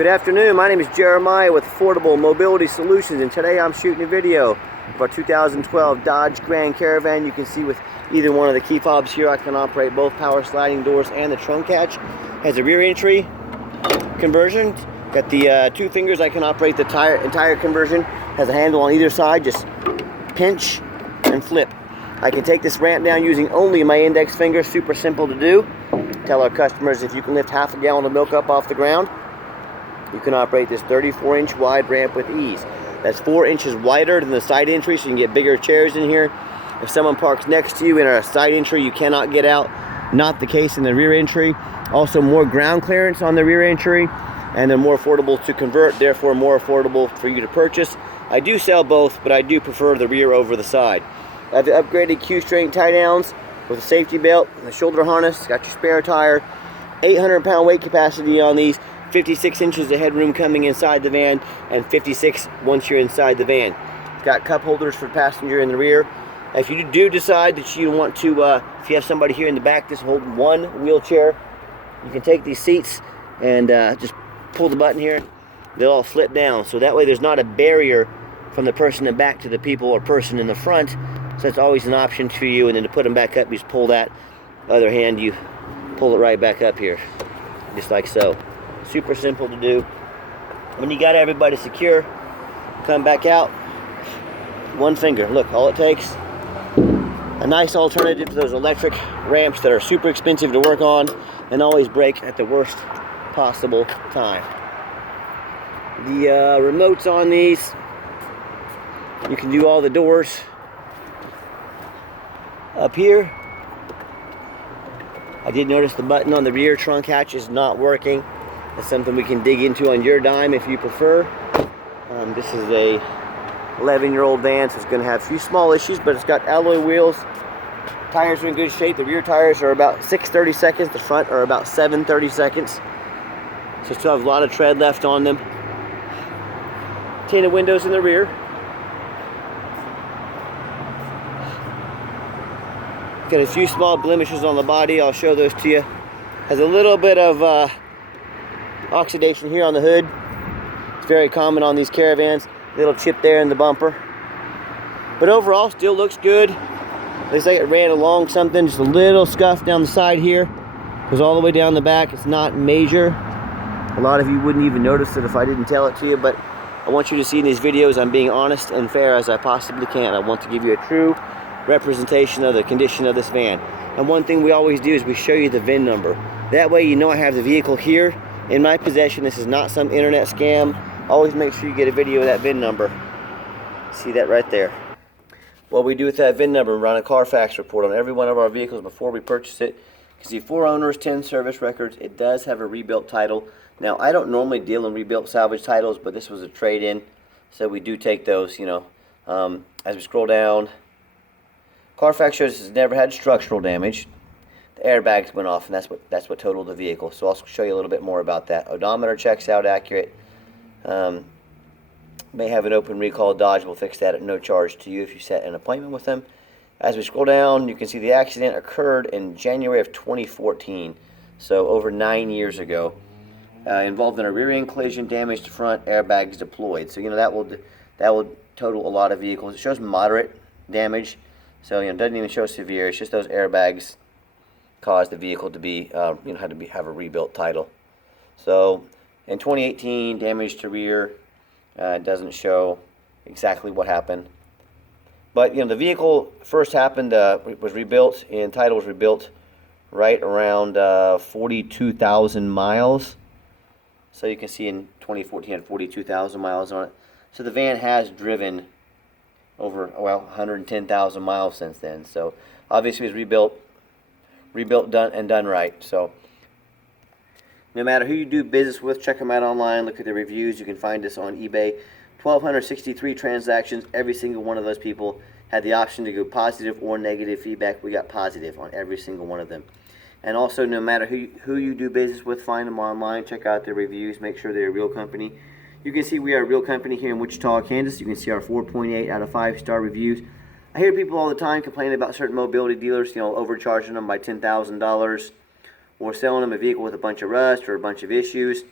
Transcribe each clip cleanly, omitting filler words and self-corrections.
Good afternoon, my name is Jeremiah with Affordable Mobility Solutions, and today I'm shooting a video of our 2012 Dodge Grand Caravan. You can see with either one of the key fobs here, I can operate both power sliding doors and the trunk hatch. Has a rear entry conversion. Got the two fingers, I can operate the entire conversion. Has a handle on either side, just pinch and flip. I can take this ramp down using only my index finger, super simple to do. Tell our customers if you can lift half a gallon of milk up off the ground, you can operate this 34-inch wide ramp with ease. That's 4 inches wider than the side entry, so you can get bigger chairs in here. If someone parks next to you in a side entry, you cannot get out. Not the case in the rear entry. Also more ground clearance on the rear entry, and they're more affordable to convert, therefore more affordable for you to purchase. I do sell both, but I do prefer the rear over the side. I have the upgraded Q-string tie downs with a safety belt and a shoulder harness. Got your spare tire. 800-pound weight capacity on these. 56 inches of headroom coming inside the van, and 56 once you're inside the van. It's got cup holders for passenger in the rear. If you do decide that you want to, if you have somebody here in the back just holding one wheelchair, you can take these seats and just pull the button here. They'll all flip down, so that way there's not a barrier from the person in the back to the people or person in the front. So it's always an option for you, and then to put them back up, you just pull that. Other hand, you pull it right back up here, just like so. Super simple to do. When you got everybody secure, come back out. One finger. Look, all it takes. A nice alternative to those electric ramps that are super expensive to work on and always break at the worst possible time. The remotes on these, you can do all the doors. Up here, I did notice the button on the rear trunk hatch is not working. That's something we can dig into on your dime if you prefer. This is a 11-year-old van, so it's going to have a few small issues, but it's got alloy wheels. Tires are in good shape. The rear tires are about 6/30 seconds. The front are about 7/30 seconds. So still have a lot of tread left on them. Tinted windows in the rear. Got a few small blemishes on the body. I'll show those to you. Has a little bit of oxidation here on the hood. It's very common on these Caravans. Little chip there in the bumper. But overall, still looks good. Looks like it ran along something. Just a little scuff down the side here. Goes all the way down the back. It's not major. A lot of you wouldn't even notice it if I didn't tell it to you, but I want you to see in these videos I'm being honest and fair as I possibly can. I want to give you a true representation of the condition of this van. And one thing we always do is we show you the VIN number. That way you know I have the vehicle here in my possession. This is not some internet scam. Always make sure you get a video of that VIN number. See that right there. What we do with that VIN number, run a Carfax report on every one of our vehicles before we purchase it. You can see 4 owners, 10 service records. It does have a rebuilt title. Now, I don't normally deal in rebuilt salvage titles, but this was a trade-in, so we do take those, you know. As we scroll down, Carfax shows it's never had structural damage. The airbags went off, and that's what totaled the vehicle. So I'll show you a little bit more about that. Odometer checks out accurate. May have an open recall. Dodge will fix that at no charge to you if you set an appointment with them. As we scroll down, you can see the accident occurred in January of 2014, so over 9 years ago. Involved in a rear end collision, damage to front, airbags deployed. So you know that will total a lot of vehicles. It shows moderate damage, so you know it doesn't even show severe. It's just those airbags caused the vehicle to be you know have a rebuilt title. So in 2018, damage to rear. Doesn't show exactly what happened, but you know the vehicle first happened was rebuilt, and title was rebuilt right around 42,000 miles. So you can see in 2014 had 42,000 miles on it. So the van has driven over 110,000 miles since then. So obviously it was rebuilt, done right. So no matter who you do business with, check them out online, look at the reviews. You can find us on eBay. 1,263 transactions. Every single one of those people had the option to go positive or negative feedback. We got positive on every single one of them. And also, no matter who you do business with, find them online, check out their reviews, make sure they're a real company. You can see we are a real company here in Wichita, Kansas. You can see our 4.8 out of 5-star reviews. I hear people all the time complaining about certain mobility dealers, overcharging them by $10,000 or selling them a vehicle with a bunch of rust or a bunch of issues.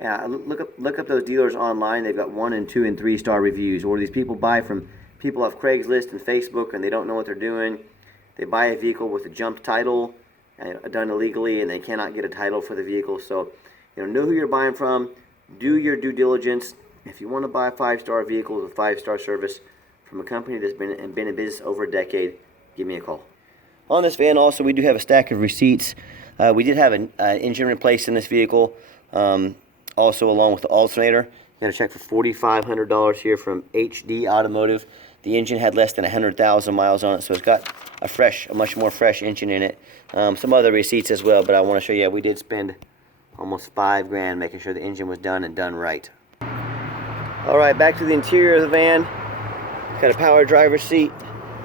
Look up those dealers online. They've got 1 and 2 and 3 star reviews. Or these people buy from people off Craigslist and Facebook, and they don't know what they're doing. They buy a vehicle with a jump title done illegally, and they cannot get a title for the vehicle. So, know who you're buying from. Do your due diligence. If you want to buy a 5-star vehicle with a 5-star service from a company that's been in business over a decade, give me a call. On this van also, we do have a stack of receipts. We did have an engine replaced in this vehicle, also along with the alternator. You got to check for $4,500 here from HD Automotive. The engine had less than 100,000 miles on it, so it's got a much more fresh engine in it. Some other receipts as well, but I want to show you, we did spend almost $5 grand making sure the engine was done and done right. All right, back to the interior of the van. Got a power driver's seat,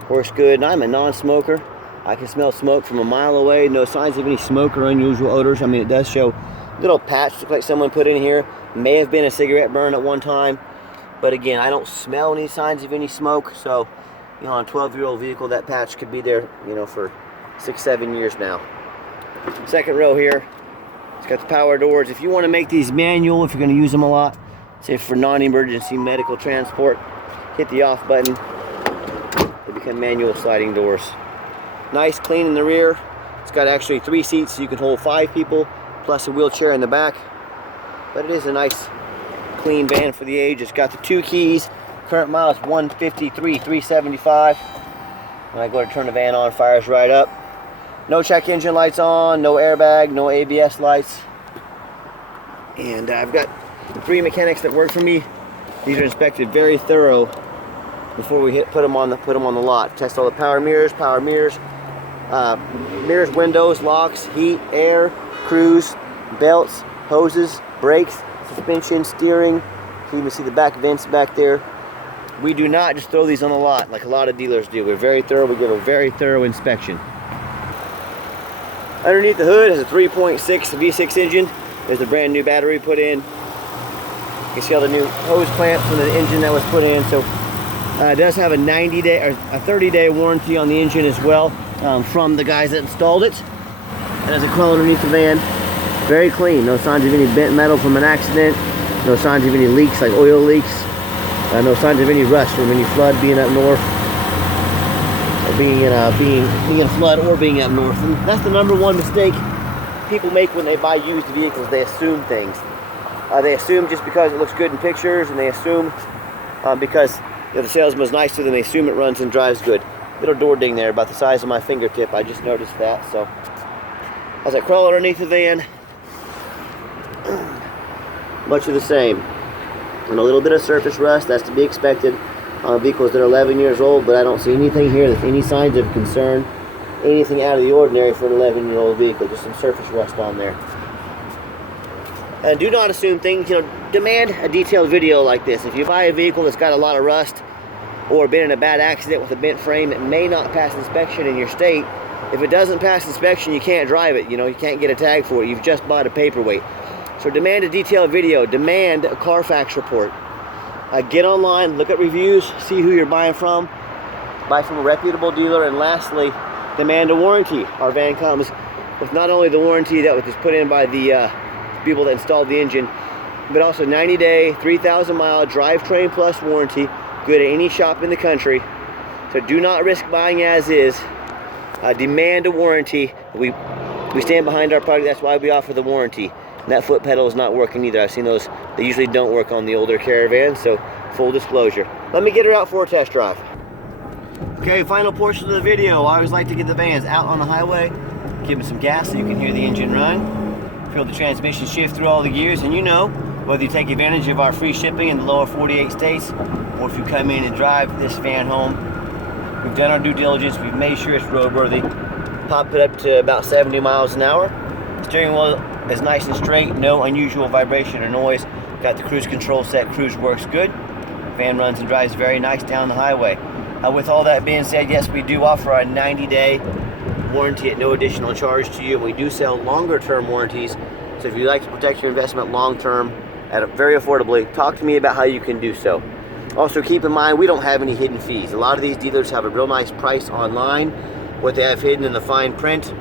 works good, and I'm a non-smoker. I can smell smoke from a mile away. No signs of any smoke or unusual odors. I mean, it does show a little patch, look like someone put in here. May have been a cigarette burn at one time. But again, I don't smell any signs of any smoke. So, on a 12-year-old vehicle, that patch could be there, for 6-7 years now. Second row here, it's got the power doors. If you want to make these manual, if you're going to use them a lot, say for non-emergency medical transport, hit the off button. They become manual sliding doors. Nice, clean in the rear. It's got actually 3 seats, so you can hold 5 people, plus a wheelchair in the back. But it is a nice, clean van for the age. It's got the 2 keys. Current mile is 153,375. When I go to turn the van on, fires right up. No check engine lights on, no airbag, no ABS lights. And I've got 3 mechanics that work for me. These are inspected very thorough before we put them on the lot. Test all the power mirrors, windows, locks, heat, air, cruise, belts, hoses, brakes, suspension, steering. You can even see the back vents back there. We do not just throw these on the lot like a lot of dealers do. We're very thorough. We give a very thorough inspection. Underneath the hood is a 3.6 V6 engine. There's a brand new battery put in. You can see all the new hose clamps and the engine that was put in. So it does have a 90-day or a 30-day warranty on the engine as well from the guys that installed it. And there's a coil underneath the van. Very clean. No signs of any bent metal from an accident. No signs of any leaks like oil leaks. No signs of any rust from any flood being up north. Or being a flood or being up north. And that's the #1 mistake people make when they buy used vehicles. They assume things. They assume just because it looks good in pictures, and they assume because the salesman is nice to them, they assume it runs and drives good. Little door ding there about the size of my fingertip. I just noticed that. So as I crawl underneath the van, much of the same. And a little bit of surface rust, that's to be expected on vehicles that are 11 years old, but I don't see anything here that's any signs of concern, anything out of the ordinary for an 11-year-old vehicle, just some surface rust on there. And do not assume things, demand a detailed video like this. If you buy a vehicle that's got a lot of rust or been in a bad accident with a bent frame, it may not pass inspection in your state. If it doesn't pass inspection, you can't drive it. You can't get a tag for it. You've just bought a paperweight. So demand a detailed video. Demand a Carfax report. Get online, look at reviews, see who you're buying from. Buy from a reputable dealer. And lastly, demand a warranty. Our van comes with not only the warranty that was put in by the people that installed the engine, but also 90-day, 3,000-mile drivetrain plus warranty. Good at any shop in the country. So do not risk buying as is. Demand a warranty. We stand behind our product. That's why we offer the warranty. And that foot pedal is not working either. I've seen those. They usually don't work on the older Caravans. So full disclosure. Let me get her out for a test drive. Okay, final portion of the video. I always like to get the vans out on the highway, give them some gas so you can hear the engine run. Feel the transmission shift through all the gears, and whether you take advantage of our free shipping in the lower 48 states, or if you come in and drive this van home, we've done our due diligence, we've made sure it's roadworthy. Pop it up to about 70 miles an hour. Steering wheel is nice and straight, no unusual vibration or noise. Got the cruise control set, cruise works good. Van runs and drives very nice down the highway. With all that being said, yes, we do offer a 90-day warranty at no additional charge to you. We do sell longer term warranties, so if you'd like to protect your investment long term very affordably, talk to me about how you can do so. Also keep in mind, we don't have any hidden fees. A lot of these dealers have a real nice price online. What they have hidden in the fine print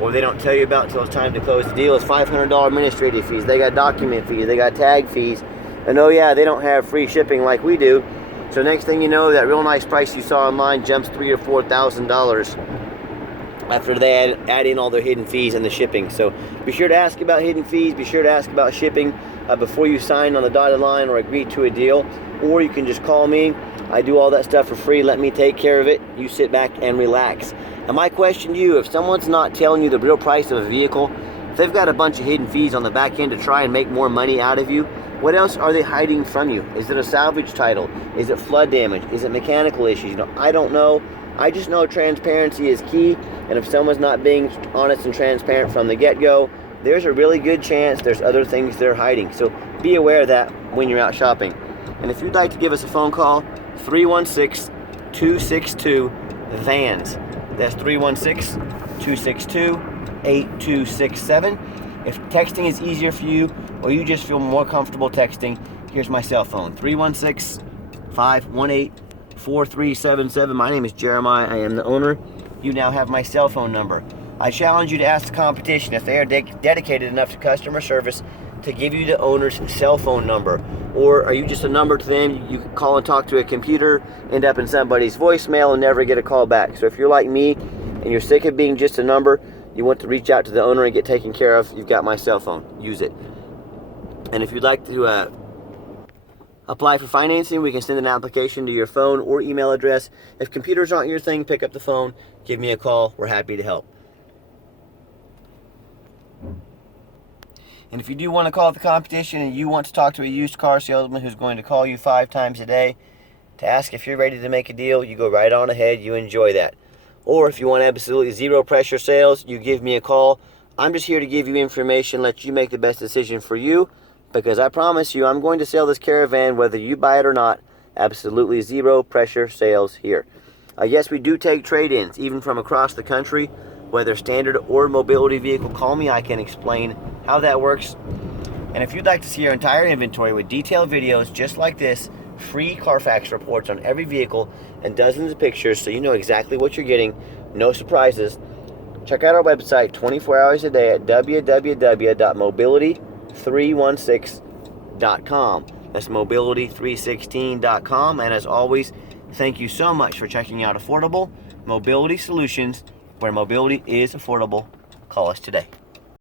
or they don't tell you about until it's time to close the deal, is $500 administrative fees. They got document fees, they got tag fees, and oh yeah, they don't have free shipping like we do. So next thing you know, that real nice price you saw online jumps $3,000 or $4,000 after they add in all their hidden fees and the shipping. So be sure to ask about hidden fees, be sure to ask about shipping before you sign on the dotted line or agree to a deal, or you can just call me. I do all that stuff for free. Let me take care of it. You sit back and relax. And my question to you, if someone's not telling you the real price of a vehicle, if they've got a bunch of hidden fees on the back end to try and make more money out of you, what else are they hiding from you? Is it a salvage title? Is it flood damage? Is it mechanical issues? You know, I don't know. I just know transparency is key, and if someone's not being honest and transparent from the get-go, there's a really good chance there's other things they're hiding. So be aware of that when you're out shopping. And if you'd like to give us a phone call, 316-262-VANS. That's 316-262-8267. If texting is easier for you, or you just feel more comfortable texting, here's my cell phone, 316-518-4377. My name is Jeremiah. I am the owner. You now have my cell phone number. I challenge you to ask the competition if they are dedicated enough to customer service to give you the owner's cell phone number. Or are you just a number to them? You can call and talk to a computer, end up in somebody's voicemail, and never get a call back. So if you're like me and you're sick of being just a number, you want to reach out to the owner and get taken care of, you've got my cell phone. Use it. And if you'd like to apply for financing, we can send an application to your phone or email address. If computers aren't your thing, pick up the phone, give me a call. We're happy to help. And if you do want to call the competition and you want to talk to a used car salesman who's going to call you 5 times a day to ask if you're ready to make a deal, you go right on ahead. You enjoy that. Or if you want absolutely zero pressure sales, you give me a call. I'm just here to give you information, let you make the best decision for you, because I promise you I'm going to sell this Caravan whether you buy it or not. Absolutely zero pressure sales here. Yes, we do take trade-ins, even from across the country, whether standard or mobility vehicle. Call me, I can explain how that works. And if you'd like to see our entire inventory with detailed videos just like this, free Carfax reports on every vehicle, and dozens of pictures so you know exactly what you're getting, no surprises, check out our website 24 hours a day at www.mobility316.com. That's mobility316.com. And as always, thank you so much for checking out Affordable Mobility Solutions, where mobility is affordable. Call us today.